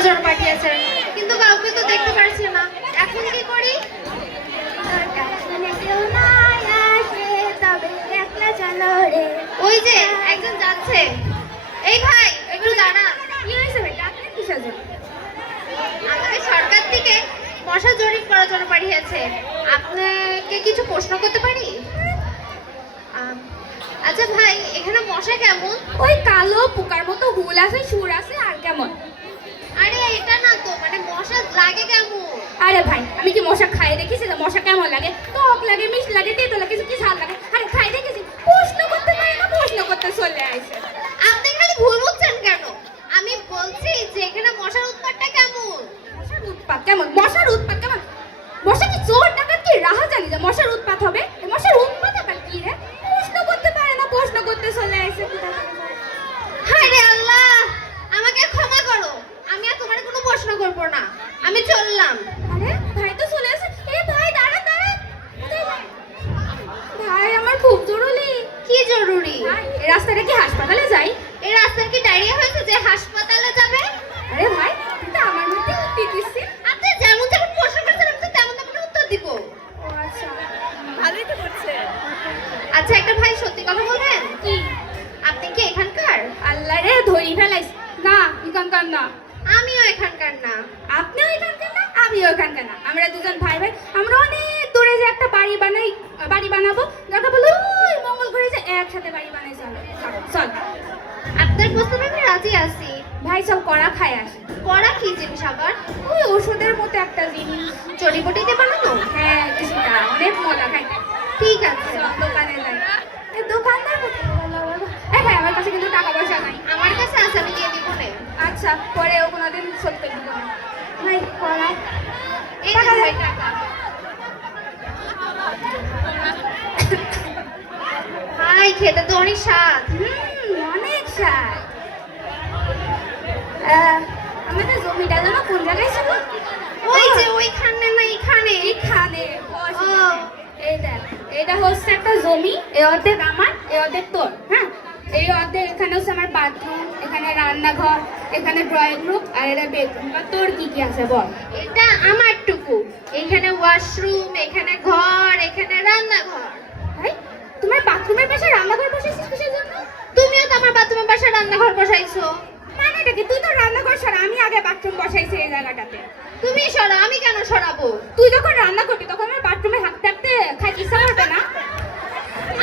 করার জন্য পাঠিয়েছেন, কিন্তু কাউকে তো দেখতে পারছি না। এখন কি করি? ওই যে একজন যাচ্ছে। এই ভাই, একটু দাঁড়া। কি হয়েছে বেটা? আপনি কিসের জন্য? আমাদের সরকার থেকে মশা জরিপ করার জন্য পাঠিয়েছে। আপনাকে কিছু প্রশ্ন করতে পারি? আচ্ছা ভাই, এখানে মশা কেমন? ওই কালো পোকার মতো হুল আছে, সুর আছে, আর কেমন? আরে এটা না তো, মানে মশা লাগে কেমন? আরে ভাই, আমি কি মশা খাই দেখেছি? মশা কেমন লাগে? টক লাগে, মিষ্টি লাগে, তেতো লাগে, কি ঝাল লাগে? আরে খাই দেখেছি। প্রশ্ন করতে পারি না, প্রশ্ন করতে চলে আসে। আপনি খালি ভুল বুঝছেন কেন? আমি বলছি যে এখানে মশার উৎপাতটা কেমন? মশার উৎপাত কেমন? মশার উৎপাত কেমন? মশা কি চোর ডাকাত কি রাহা জানি যে মশার উৎপাত হবে? এই মশার উৎপাত আবার কি রে? প্রশ্ন করতে পারে না, প্রশ্ন করতে চলে আসে। হায় রে আল্লাহ, আমাকে ক্ষমা করো। আমি আর তোমার কোনো প্রশ্ন করব না। আমি চললাম। আরে ভাই তো চলে আসে। এ ভাই দাঁড়ান দাঁড়ান। কোথায় যান? ভাই আমার খুব জরুরি। কি জরুরি? এই রাস্তাটা কি হাসপাতালে যাই? এই রাস্তার কি ডায়রিয়া হয়েছে যে হাসপাতালে যাবে? আরে ভাই, তুই তো আমার মধ্যে উত্তর দিচ্ছিস। আপনি যেমন যেমন প্রশ্ন করছেন আমি তো তেমন তেমন উত্তর দিব। ও আচ্ছা, ভালোই তো করছে। আচ্ছা একটা ভাই, সত্যি কথা বলবেন? কি? আপনি কি এখানকার? আল্লাহ রে, ধরি ফেলাইস। না, এখানকার না। আমিও এখানকার না। আপনিও এখানকার না, আমিও এখানকার না। আমরা দুজন ভাই ভাই। আমরা অনেক দূরে যে একটা বাড়ি বানাবো। দরকার বলো ওই মঙ্গল করে যে একসাথে বাড়ি বানাই। চলো চল। আপনার প্রস্তাবে আমি রাজি আছি। ভাই চল কড়া খাই আসি। কড়া কি জিনিস আবার? ওই ওষুধের মতো একটা জিনিস। জড়িবুটিতে বানানো? হ্যাঁ, কিছুটা অনেক মজা খাই। ঠিক আছে, চল দোকানে যাই। এই দোকানদার কোথায় গেল আবার? এই ভাই, আমার কাছে কিন্তু টাকা পয়সা নাই। আমার কাছে আছে, আমি দিয়ে দিব না। আচ্ছা, পরেও কোনোদিন শোধ করে দিব না। ভাই কড়া। এই টাকা যে দে। ভাই টাকা। ভাই খেতে তো অনেক স্বাদ। অনেক স্বাদ। আমাদের জমিটা যেন কোন জায়গায় ছিল? ওই যে ওইখানে না এখানে? এখানে। ও। এই দেখ, এটা হচ্ছে একটা জমি। এই অর্ধেক আমার, এই অর্ধেক তোর। হ্যাঁ, এই অর্ধেক এখানে হচ্ছে আমার বাথরুম, এখানে রান্নাঘর, এখানে ড্রয়িং রুম, আর এটা বেডরুম। বা তোর কি কি আছে বল? এটা আমারটুকু। এখানে ওয়াশরুম, এখানে ঘর, এখানে রান্নাঘর। ভাই, তোমার বাথরুমের পাশে রান্নাঘর বসেছিস কিসের জন্য? তুমিও তো আমার বাথরুমের পাশে রান্নাঘর বসাইছো। মানেটা কি? তুই তো রান্নাঘর সরা, আমি আগে বাথরুম বসাইছি এই জায়গাটাতে। তুমি সরা, আমি কেন সরাবো? তুই যখন রান্না করবি তখন আমার বাথরুমে হাঁটতে হাঁটতে খাইতে ইচ্ছা করবে না?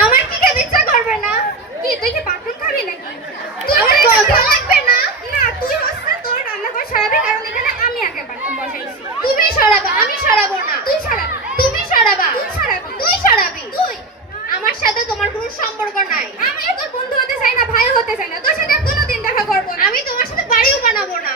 আমার কি খেতে ইচ্ছা করবে না? কি তুই কি বাথরুম খাবি নাকি? আমার গন্ধ লাগবে না? না, তুই হচ্ছে তোর রান্নাঘর সরাবি, কারণ এখানে আমি আগে বাথরুম বসাইছি। তুমি সরাবা, আমি সরাবো না। তুই সরাবি। তুমি সরাবা। তুই সরাবি। তুই সরাবি। তুই। আমার সাথে তোমার কোনো সম্পর্ক নাই। আমি তোর বন্ধু হতে চাই না, ভাই হতে চাই না, তোর সাথে আর কোনোদিন দেখা করবো না। আমি তোমার সাথে বাড়িও বানাবো না।